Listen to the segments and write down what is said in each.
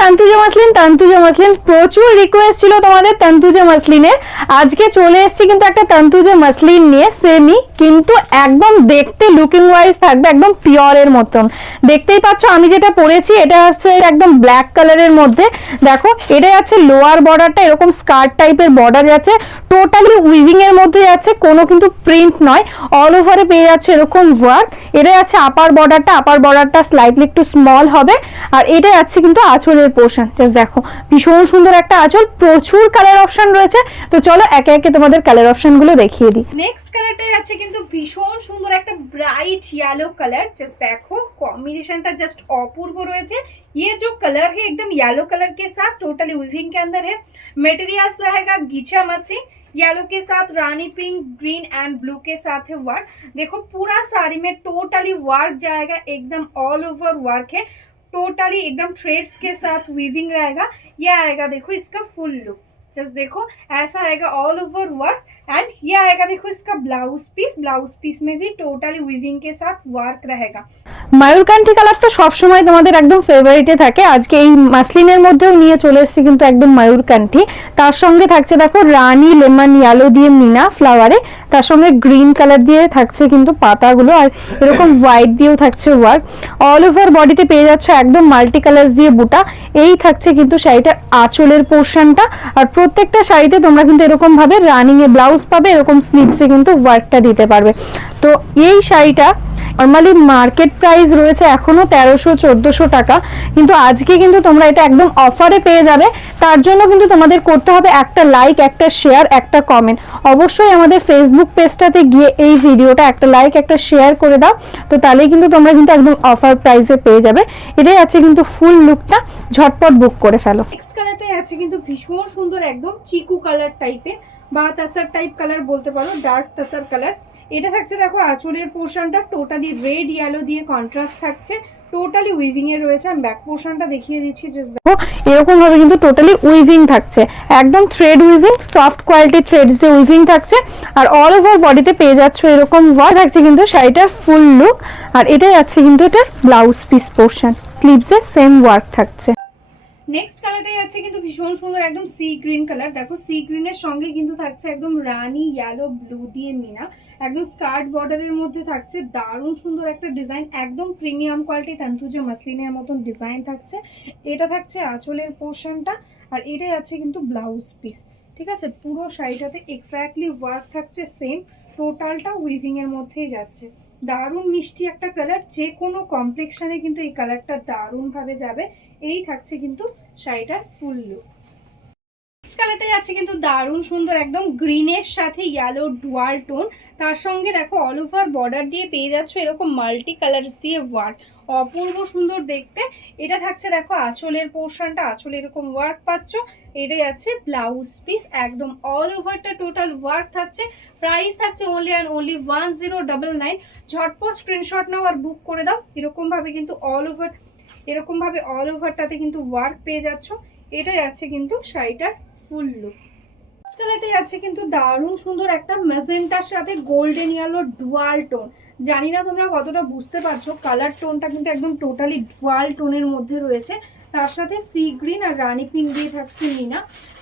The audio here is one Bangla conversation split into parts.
তন্তুজা মাসলিন প্রচুর রিকোয়েস্ট ছিল তোমাদের তন্তুজা মাসলিনের। আজকে চলে এসেছি কিন্তু একটা তন্তুজা মাসলিন নিয়ে, সেমি কিন্তু একদম দেখতে লুকিং ওয়াইজ থাকবে একদম পিওরের মতন। দেখতেই পাচ্ছ আমি যেটা পরেছি এটা হচ্ছে একদম ব্ল্যাক কালারের মধ্যে। দেখো এটা আছে লোয়ার বর্ডারটা এরকম স্কার্ট টাইপের বর্ডার আছে, টোটালি উইভিং এর মধ্যে আছে, কোনো কিন্তু প্রিন্ট নয়, অল ওভারে পেয়ে যাচ্ছে এরকম ওয়ার্ক। এটা আছে আপার বর্ডারটা স্লাইটলি একটু স্মল হবে, আর এটা আছে কিন্তু আঁচলের পোর্শন। জাস্ট দেখো ভীষণ সুন্দর একটা আঁচল, প্রচুর কালার অপশন রয়েছে। তো চলো একে একে তোমাদের কালার অপশন গুলো দেখিয়ে দিই। নেক্সট কালারটাই আছে কিন্তু ভীষণ সুন্দর একটা ব্রাইট येलो कलर। जस्ट देखो कॉम्बिनेशनটা জাস্ট অপূর্ব রয়েছে। ये जो कलर है एकदम येलो कलर के साथ टोटली वीविंग के अंदर है। मटेरियल्स रहेगा गीचा मसलिन, येलो के साथ रानी पिंक, ग्रीन एंड ब्लू के साथ है वर्क। देखो पूरा साड़ी में टोटली वर्क जाएगा, एकदम ऑल ओवर वर्क है, टोटली एकदम थ्रेड्स के साथ वीविंग रहेगा। ये आएगा देखो इसका फुल लुक, जस्ट देखो ऐसा आएगा ऑल ओवर वर्क। एंड ये आएगा देखो इसका ब्लाउज पीस में भी टोटली वीविंग के साथ वर्क रहेगा। ময়ূরকান্ঠী কালার তো সবসময় তোমাদের একদম ফেভারিটে থাকে, আজকে এই মাসলিনের মধ্যেও নিয়ে চলে এসেছি কিন্তু একদম ময়ূরকান্ঠী। তার সঙ্গে থাকছে দেখো রানী লেমন ইয়েলো দিয়ে মিনা ফ্লাওয়ারে, তার সঙ্গে গ্রিন কালার দিয়ে থাকছে কিন্তু পাতাগুলো, আর এরকম হোয়াইট দিয়েও থাকছে ওয়ার্ক। অল ওভার বডিতে পেয়ে যাচ্ছে একদম মাল্টি কালার্স দিয়ে বুটা। এই থাকছে কিন্তু শাড়িটার আঁচলের পোর্শনটা, আর প্রত্যেকটা শাড়িতে তোমরা কিন্তু এরকম ভাবে রানিং এ ব্লাউজ পাবে, এরকম স্লিভসে কিন্তু ওয়ার্কটা দিতে পারবে। তো এই শাড়িটা নর্মালি মার্কেট প্রাইস রয়েছে এখনো 1300-1400 টাকা, কিন্তু আজকে কিন্তু তোমরা এটা একদম অফারে পেয়ে যাবে। তার জন্য কিন্তু তোমাদের করতে হবে একটা লাইক, একটা শেয়ার, একটা কমেন্ট। অবশ্যই আমাদের ফেসবুক পেজটাতে গিয়ে এই ভিডিওটা একটা লাইক একটা শেয়ার করে দাও, তো তাহলেই কিন্তু তোমরা কিন্তু একদম অফার প্রাইসে পেয়ে যাবে। এটাই আছে কিন্তু ফুল লুকটা, ঝটপট বুক করে ফেলো। নেক্সট কালারটাই আছে কিন্তু ভীষণ সুন্দর একদম চিকু কালার টাইপের বা তাসার টাইপ কালার বলতে পারো, ডার্ক তাসার কালার। এটা থাকছে দেখো আঁচলের পোর্শনটা টোটালি রেড ইয়েলো দিয়ে কন্ট্রাস্ট থাকছে, টোটালি উইভিং এর রয়েছে। আমি ব্যাক পোর্শনটা দেখিয়ে দিচ্ছি, জাস্ট দেখো এরকম ভাবে কিন্তু টোটালি উইভিং থাকছে, একদম thread weaving, soft quality threads দিয়ে উইভিং থাকছে, আর অল ওভার বডিতে পেয়ে যাচ্ছ এরকম ওয়ার্ক থাকছে কিন্তু শাড়িটার ফুল লুক। আর এটাই আছে কিন্তু এটার ব্লাউজ পিস পোর্শন, স্লিভসে সেম ওয়ার্ক থাকছে। নেক্সট কালারটাই আছে কিন্তু ভীষণ সুন্দর একদম সি গ্রিন কালার। দেখো সি গ্রিনের সঙ্গে কিন্তু থাকছে একদম রানী ইয়েলো ব্লু দিয়ে মিনা, একদম স্কার্ট বর্ডারের মধ্যে থাকছে দারুণ সুন্দর একটা ডিজাইন, একদম প্রিমিয়াম কোয়ালিটি তন্তুজা মাসলিনের মতন ডিজাইন থাকছে। এটা থাকছে আঁচলের পোর্শনটা, আর এটাই আছে কিন্তু ব্লাউজ পিস। ঠিক আছে, পুরো শাড়িটাতে এক্স্যাক্টলি ওয়ার্ক থাকছে সেম, টোটালটা উইভিং এর মধ্যেই যাচ্ছে। দারুণ মিষ্টি একটা কালার, যে কোনো কমপ্লেক্সনে কিন্তু এই কালারটা দারুণ ভাবে যাবে। এই থাকছে কিন্তু শাড়িটার ফুল লুক। নেক্সট কালারটাই আছে কিন্তু দারুণ সুন্দর একদম গ্রিনের সাথে ইয়েলো ডুয়াল টোন, তার সঙ্গে দেখো অল ওভার বর্ডার দিয়ে পেয়ে যাচ্ছ এরকম মাল্টি কালারস দিয়ে ওয়ার্ক, অপূর্ব সুন্দর দেখতে। এটা থাকছে দেখো আঁচলের পোর্শনটা, আঁচলে এরকম ওয়ার্ক পাচ্ছ। এটাই আছে ব্লাউজ পিস, একদম অল ওভারটা টোটাল ওয়ার্ক থাকছে। প্রাইস থাকছে অনলি অ্যান্ড অনলি 1099। ঝটপট স্ক্রিনশট নাও আর বুক করে দাও। এরকম ভাবে কিন্তু অল ওভারটাতে কিন্তু ওয়ার্ক পেয়ে যাচ্ছ। এটাই আছে কিন্তু শাড়িটার ফুল লুক। কালারটাই আছে কিন্তু দারুণ সুন্দর একটা ম্যাজেন্টার সাথে গোল্ডেন ইয়েলো ডুয়াল টোন। জানি না তোমরা কতটা বুঝতে পারছো, কালার টোনটা কিন্তু একদম টোটালি ডুয়াল টোনের মধ্যে রয়েছে। তার সাথে সি গ্রিন আর রানি পিঙ্ক দিয়ে থাকছে মিনা।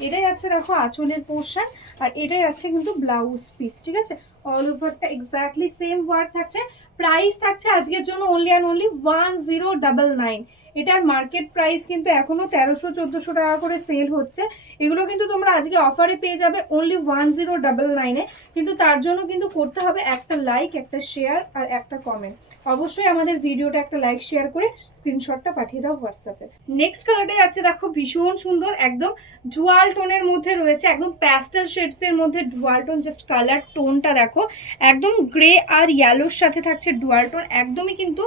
এটাই আছে দেখো আঁচলের পোর্শন, আর এটাই আছে কিন্তু ব্লাউজ পিস। ঠিক আছে, অল ওভারটা এক্স্যাক্টলি সেম ওয়ার্ক থাকছে। প্রাইস থাকছে আজকের জন্য অনলি অ্যান্ড অনলি 1099। এটার মার্কেট প্রাইস কিন্তু এখনো 1300-1400 টাকা করে সেল হচ্ছে। এগুলো কিন্তু তোমরা আজকে অফারে পেয়ে যাবে অনলি 1099-এ। কিন্তু তার জন্য কিন্তু করতে হবে একটা লাইক, একটা শেয়ার আর একটা কমেন্ট। অবশ্যই আমাদের ভিডিওটা একটা লাইক শেয়ার করে স্ক্রিনশটটা পাঠিয়ে দাও হোয়াটসঅ্যাপে। নেক্সট কালারটাই আছে দেখো ভীষণ সুন্দর একদম ডুয়াল টোনের মধ্যে রয়েছে, একদম প্যাস্টেল শেডস এর মধ্যে ডুয়াল টোন। জাস্ট কালার টোনটা দেখো, একদম গ্রে আর ইয়েলোর সাথে থাকছে ডুয়াল টোন, একদমই কিন্তু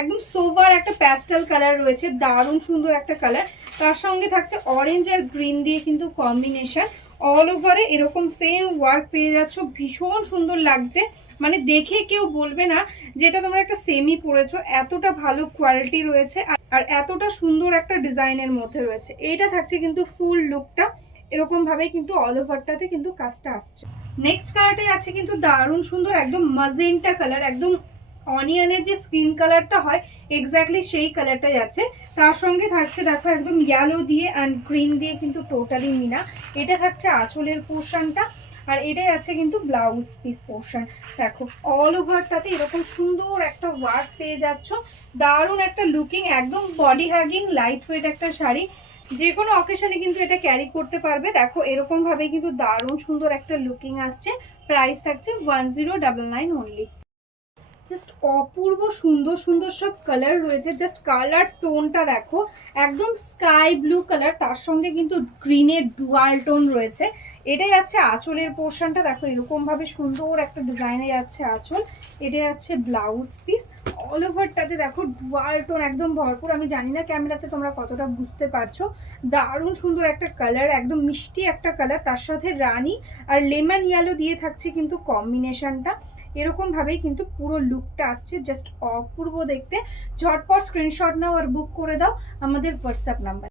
একদম সোভার একটা প্যাস্টেল কালার রয়েছে, দারুণ সুন্দর একটা কালার। তার সঙ্গে থাকছে অরেঞ্জ আর গ্রিন দিয়ে কিন্তু কম্বিনেশন। অল ওভারে এরকম সেম ওয়ার্ক পেয়ে যাচ্ছ, ভীষণ সুন্দর লাগছে। মানে দেখে কেউ বলবে না যেটা তোমরা একটা সেমি পরেছো, এতটা ভালো কোয়ালিটি রয়েছে আর এতটা সুন্দর একটা ডিজাইনের মধ্যে রয়েছে। এইটা থাকছে কিন্তু ফুল লুকটা, এরকম ভাবে কিন্তু অল ওভারটাতে কিন্তু কাজটা আসছে। নেক্সট কালারটাই আছে কিন্তু দারুণ সুন্দর একদম ম্যাজেন্টা কালার, একদম অনিয়নের যে স্কিন কালারটা হয় এক্স্যাক্টলি সেই কালারটাই আছে। তার সঙ্গে থাকছে দেখো একদম ইয়েলো দিয়ে অ্যান্ড গ্রিন দিয়ে কিন্তু টোটালি মিনা। এটা থাকছে আঁচলের পোর্শনটা, আর এটাই আছে কিন্তু ব্লাউজ পিস পোর্শন। দেখো অল ওভারটাতে এরকম সুন্দর একটা ওয়ার্ক পেয়ে যাচ্ছ, দারুণ একটা লুকিং, একদম বডি হ্যাগিং লাইট ওয়েট একটা শাড়ি, যে কোনো অকেশনে কিন্তু এটা ক্যারি করতে পারবে। দেখো এরকম ভাবে কিন্তু দারুণ সুন্দর একটা লুকিং আসছে। প্রাইস থাকছে 1099 অনলি। জাস্ট অপূর্ব সুন্দর সুন্দর সব কালার রয়েছে। জাস্ট কালার টোনটা দেখো, একদম স্কাই ব্লু কালার, তার সঙ্গে কিন্তু গ্রিনের ডুয়াল টোন রয়েছে। এটাই আছে আঁচলের পোর্শনটা, দেখো এরকম ভাবে সুন্দর একটা ডিজাইনে যাচ্ছে আঁচল। এটাই আছে ব্লাউজ পিস। অল ওভারটাতে দেখো ডুয়াল টোন একদম ভরপুর। আমি জানি না ক্যামেরাতে তোমরা কতটা বুঝতে পারছো। দারুণ সুন্দর একটা কালার, একদম মিষ্টি একটা কালার, তার সাথে রানী আর লেমন ইয়েলো দিয়ে থাকছে কিন্তু কম্বিনেশনটা। এরকম ভাবেই কিন্তু পুরো লুকটা আসছে, জাস্ট অপূর্ব দেখতে। ঝটপট স্ক্রিনশট নাও আর বুক করে দাও আমাদের হোয়াটসঅ্যাপ নাম্বার।